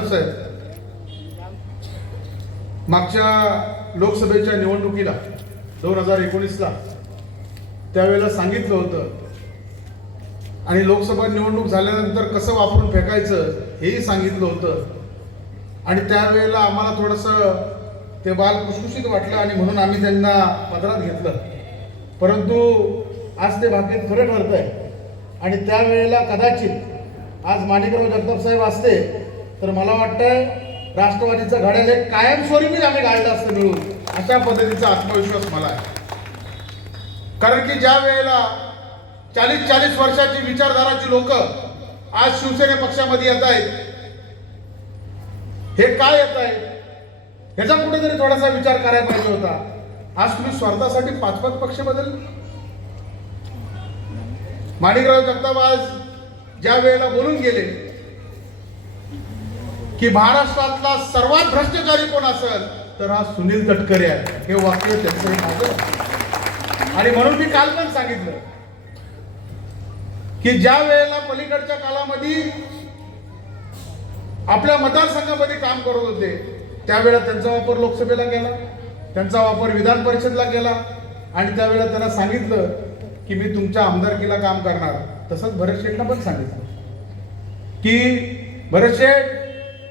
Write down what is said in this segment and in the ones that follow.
जगताप साहेब, मागच्या लोकसभेच्या निवडणुकीला 2019ला त्यावेळेला सांगितलं होतं आणि लोकसभा निवडणूक झाल्यानंतर कसं वापरून फेकायचं हेही सांगितलं होतं. आणि त्यावेळेला आम्हाला थोडंसं ते बाल खुशखुशीत वाटलं आणि म्हणून आम्ही त्यांना पदरात घेतलं. परंतु आज ते भाग्य खरं ठरत आहे. आणि त्यावेळेला कदाचित आज माणिकराव जगताप साहेब असते तर मला वाटतं राष्ट्रवादीचं घड्याळ हे कायमस्वरूपी आम्ही गाळलं असतं मिळून, अशा पद्धतीचा आत्मविश्वास मला आहे. कारण की ज्या वेळेला 40-40 वर्षाची विचारधाराची लोक आज शिवसेने पक्षामध्ये येत आहेत, हे काय येत आहे ह्याचा कुठेतरी थोडासा विचार करायला पाहिजे होता. आज तुम्ही स्वार्थासाठी 5-5 पक्ष बदलले. माणिकराव जगताप आज ज्या वेळेला बोलून गेले की महाराष्ट्रातला सर्वात भ्रष्टाचारी कोण असेल तर हा सुनील तटकरे आहे, हे वाक्य त्यांचं माझं. आणि म्हणून मी काल पण सांगितलं की ज्या वेळेला पलीकडच्या काळामध्ये आपल्या मतदारसंघामध्ये काम करत होते त्यावेळेला त्यांचा वापर लोकसभेला केला, त्यांचा वापर विधान परिषदला केला. आणि त्यावेळेला त्यांना सांगितलं की मी तुमच्या आमदारकीला काम करणार. तसंच भरत शेठनं पण सांगितलं की भरत शेठ,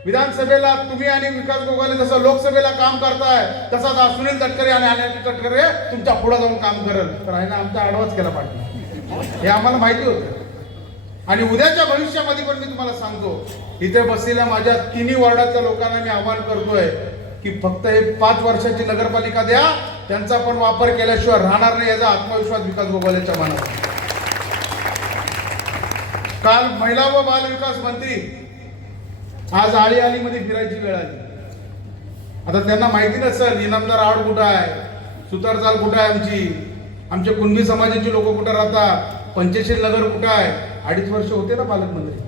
विधानसभेला तुम्ही आणि विकास गोगाले जसं लोकसभेला काम करताय तसाच हा सुनील तटकरे आणि अनिल तटकरे तुमच्या पुढे जाऊन काम करेल. तर आहे ना, आमचा आडवाच केला पाहिजे हे आम्हाला माहिती होतं. आणि उद्याच्या भविष्यामध्ये पण मी तुम्हाला सांगतो, इथे बसलेल्या माझ्या तिन्ही वॉर्डातल्या लोकांना मी आवाहन करतोय की फक्त हे 5 वर्षाची नगरपालिका द्या, त्यांचा पण वापर केल्याशिवाय राहणार नाही याचा आत्मविश्वास विकास गोगालेच्या मनात. काल महिला व बाल विकास मंत्री आज आळीमध्ये फिरायची वेळ आली. आता त्यांना माहिती नसेल इनामदार आड कुठं आहे, सुतारचाल कुठं आहे, आमचे कुणबी समाजाची लोक कुठं राहतात, पंचशील नगर कुठं आहे. 2.5 वर्ष होते ना पालकमंत्री,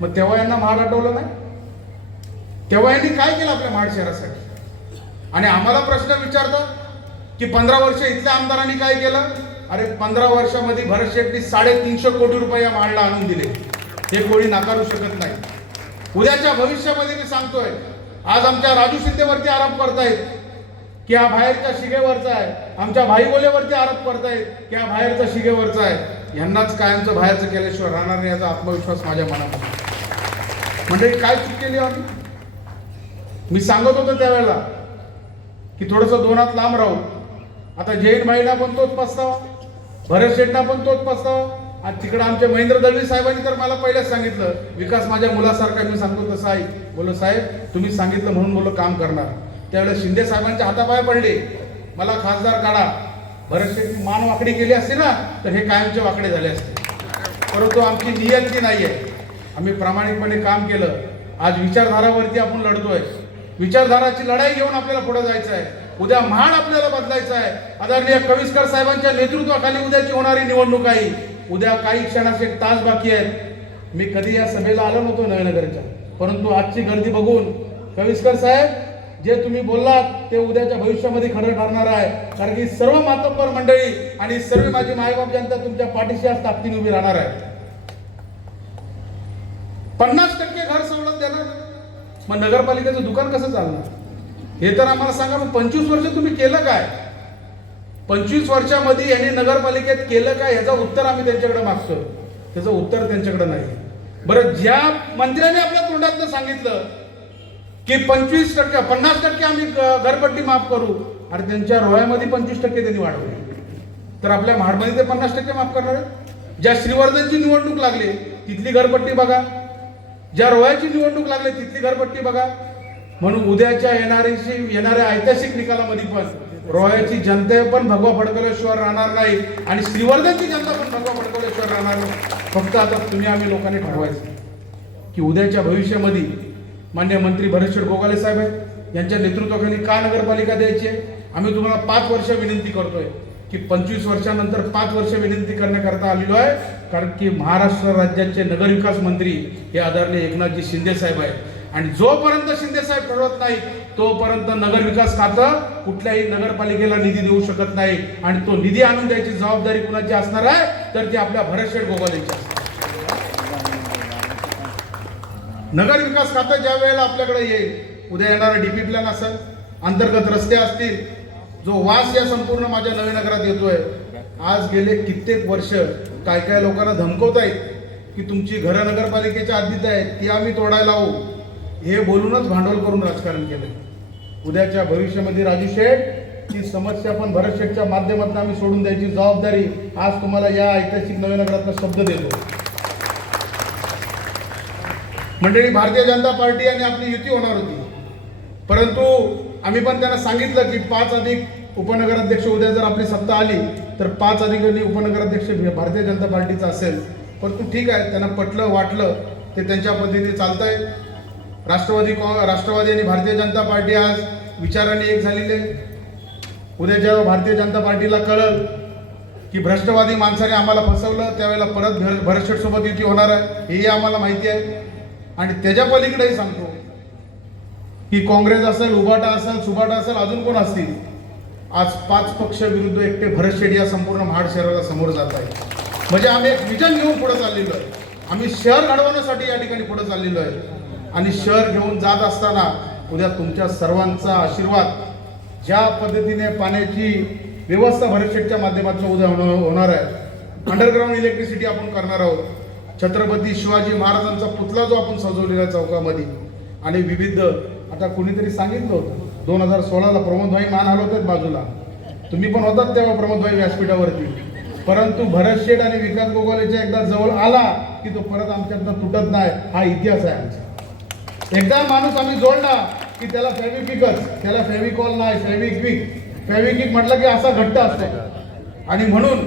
मग तेव्हा यांना महाड आठवलं नाही? तेव्हा यांनी काय केलं आपल्या महाड शहरासाठी? आणि आम्हाला प्रश्न विचारतात की 15 वर्ष इथल्या आमदारांनी काय केलं? अरे 15 वर्षामध्ये भरत शेट्टी 350 कोटी रुपये या महाडला आणून दिले, हे कोणी नाकारू शकत नाही. उद्याच्या भविष्यामध्ये मी सांगतोय, आज आमच्या राजू शिंदेवरती आरोप करतायत की हा बाहेरच्या शिगेवरचा आहे, आमच्या भाईबोलेवरती आरोप करतायत की हा बाहेरचा शिगेवरचा आहे. यांनाच कायमचं बाहेरचं केल्याशिवाय राहणार नाही याचा आत्मविश्वास माझ्या मनामध्ये. म्हणजे काय चूक केली आम्ही? मी सांगत होतो त्यावेळेला की थोडंसं दोनात लांब राहू. आता जैन भाईना पण तोच पस्तावा, भरत शेट्टींना पण तोच पस्तावा. आज तिकडे आमचे महेंद्र दळवी साहेबांनी तर मला पहिलेच सांगितलं, विकास माझ्या मुलासारखा, मी सांगतो तसं आहे. बोलो साहेब तुम्ही सांगितलं म्हणून बोलो काम करणार. त्यावेळेस शिंदे साहेबांच्या हातापाय पडले, मला खासदार काढा. भरत शेट्टी मान वाकडी केली असते ना तर हे कायमचे वाकडे झाले असते. परंतु आमची नियत ती नाही आहे, आम्ही प्रामाणिकपणे काम केलं. आज विचारधारावरती आपण लढतोय, विचारधाराची लढाई घेऊन आपल्याला पुढे जायचं आहे. उद्या महाड आपल्याला बदलायचं आहे. आदरणीय कविस्कर साहेबांच्या नेतृत्वाखाली उद्याची होणारी निवडणूक आहे. उद्या काही क्षणाचे 1 तास बाकी आहेत. मी कधी या सभेला आलो नव्हतो नवनगरच्या, परंतु आजची गर्दी बघून कविस्कर साहेब जे तुम्ही बोललात ते उद्याच्या भविष्यामध्ये खरं ठरणार आहे. कारण की सर्व मातब्बर मंडळी आणि सर्व माझी मायबाप जनता तुमच्या पाठीशी आज ताकदीने उभी राहणार आहे. 50% घर सवलत देणार, मग नगरपालिकेचं दुकान कसं चालणार हे तर आम्हाला सांगा. मग 25 वर्ष तुम्ही केलं काय? 25 वर्षामध्ये यांनी नगरपालिकेत केलं काय ह्याचं उत्तर आम्ही त्यांच्याकडे मागतो. त्याचं उत्तर त्यांच्याकडे नाही. बरं, ज्या मंत्र्याने आपल्या तोंडातनं सांगितलं की 25% 50% आम्ही घरपट्टी माफ करू, आणि त्यांच्या रोह्यामध्ये 25% त्यांनी वाढवली, तर आपल्या महाडमध्ये ते 50% माफ करणार आहे. ज्या श्रीवर्धनची निवडणूक लागली तिथली घरपट्टी बघा, ज्या रोह्याची निवडणूक लागली तिथली घरपट्टी बघा. म्हणून उद्याच्या येणाऱ्या ऐतिहासिक निकालामध्ये पण रोह्याची जनता पण भगवा फडकवल्याशिवाय राहणार नाही आणि श्रीवर्धनची जनता पण भगवा फडकवल्याशिवाय राहणार नाही. फक्त आता तुम्ही आम्ही लोकांनी ठरवायचं की उद्याच्या भविष्यामध्ये मान्य मंत्री भरत शेठ गोगाले साहेब आहेत यांच्या नेतृत्वाखाली का नगरपालिका द्यायची आहे. आम्ही तुम्हाला 5 वर्ष विनंती करतोय की 25 वर्षानंतर 5 वर्ष विनंती करण्याकरता आलेलो आहे. कारण की महाराष्ट्र राज्याचे नगरविकास मंत्री हे आदरणीय एकनाथजी शिंदे साहेब आहेत. आणि जोपर्यंत शिंदे साहेब ठरवत नाही तोपर्यंत नगर विकास खातं कुठल्याही नगरपालिकेला निधी देऊ शकत नाही. आणि तो निधी आणून द्यायची जबाबदारी कुणाची असणार आहे तर ती आपल्या भरत शेठ गोगालेंची असणार. नगर विकास खातं ज्या वेळेला आपल्याकडे येईल, उद्या येणारा डीपी प्लॅन असेल, अंतर्गत रस्ते असतील, जो वास या संपूर्ण माझ्या नवीन नगरात येतोय. आज गेले कित्येक वर्ष काय काय लोकांना धमकवतायत की तुमची घरं नगरपालिकेच्या हद्दीत आहेत, ती आम्ही तोडायला लावू, हे बोलूनच भांडवल करून राजकारण केलं. उद्याच्या भविष्यामध्ये राजू शेठ, ती समस्या पण भरत शेठच्या माध्यमातून आम्ही सोडून द्यायची जबाबदारी आज तुम्हाला या ऐतिहासिक नवीन नगरातला शब्द देतो. मंडळी, भारतीय जनता पार्टी आणि आपली युती होणार होती, परंतु आम्ही पण त्यांना सांगितलं की 5 अधिक उपनगराध्यक्ष उद्या जर आपली सत्ता आली तर 5 अधिक उपनगराध्यक्ष भारतीय जनता पार्टीचा असेल. परंतु ठीक आहे, त्यांना पटलं वाटलं ते त्यांच्या पद्धतीने चालत आहे. राष्ट्रवादी आणि भारतीय जनता पार्टी आज विचाराने एक झालेली आहे. उद्या जेव्हा भारतीय जनता पार्टीला कळलं की भ्रष्टवादी माणसाने आम्हाला फसवलं, त्यावेळेला परत भरत शेठ सोबत युती होणार आहे, हेही आम्हाला माहिती आहे. आणि त्याच्या पलीकडेही सांगतो की काँग्रेस असेल, उभाटा असेल, सुभाटा असेल, अजून कोण असतील, आज 5 पक्ष विरुद्ध एकटे भरत शेठ या संपूर्ण महाड शहराला समोर जात आहे. म्हणजे आम्ही एक विजन घेऊन पुढे चाललेलो आहे. आम्ही शहर घडवण्यासाठी या ठिकाणी पुढे चाललेलो आहे. आणि शहर घेऊन जात असताना उद्या तुमच्या सर्वांचा आशीर्वाद, ज्या पद्धतीने पाण्याची व्यवस्था भरत शेठच्या माध्यमातून उद्या होणार आहे, अंडरग्राऊंड इलेक्ट्रिसिटी आपण करणार आहोत, छत्रपती शिवाजी महाराजांचा पुतळा जो आपण सजवलेला चौकामध्ये, आणि विविध, आता कुणीतरी सांगितलं होतं 2016ला प्रमोदभाई मान हलवतात बाजूला, तुम्ही पण होतात तेव्हा प्रमोदभाई व्यासपीठावरती, परंतु भरत शेठ आणि विकास गोगोलेच्या एकदा जवळ आला की तो परत आमच्यातनं तुटत नाही. हा इतिहास आहे आमचा. एकदा माणूस आम्ही जोडला की त्याला फेविक्विकच, त्याला फेविकॉल नाही, फेविक्विक म्हटलं की असा घट्ट असतो. आणि म्हणून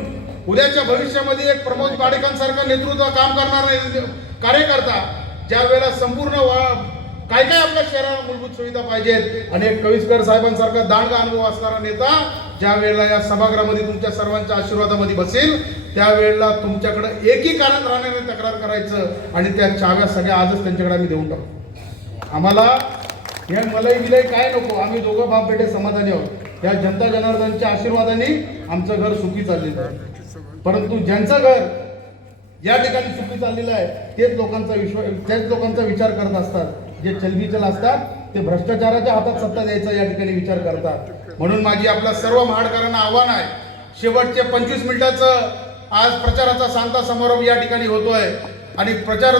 उद्याच्या भविष्यामध्ये एक प्रमोद पाडेकरांसारखं नेतृत्व काम करणारा कार्यकर्ता, ज्या वेळेला संपूर्ण काय काय आपल्या शहराला मूलभूत सुविधा पाहिजेत, आणि एक कविस्कर साहेबांसारखा दांडगा अनुभव असणारा नेता ज्या वेळेला या सभागृहामध्ये तुमच्या सर्वांच्या आशीर्वादामध्ये बसेल, त्यावेळेला तुमच्याकडे एकही कारण राहण्याने तक्रार करायचं आणि त्या चाव्या सगळ्या आजच त्यांच्याकडे आम्ही देऊन टाकू. आम्हाला हे मलई विलई काय नको, आम्ही दोघं बाप बेटे समाधानी आहोत. या जनता जनार्दनच्या आशीर्वादाने आमचं घर सुखी चाललेलं आहे. परंतु ज्यांचं घर या ठिकाणी सुखी चाललेलं आहे तेच लोकांचा विचार करत असतात. जे चलबिचल असतात ते भ्रष्टाचाराच्या हातात सत्ता द्यायचा या ठिकाणी विचार करतात. म्हणून माझी आपल्या सर्व महाडकरांना आव्हान आहे, शेवटचे 25 मिनिटाचं आज प्रचाराचा सांगता समारोप या ठिकाणी होतोय आणि प्रचाराचा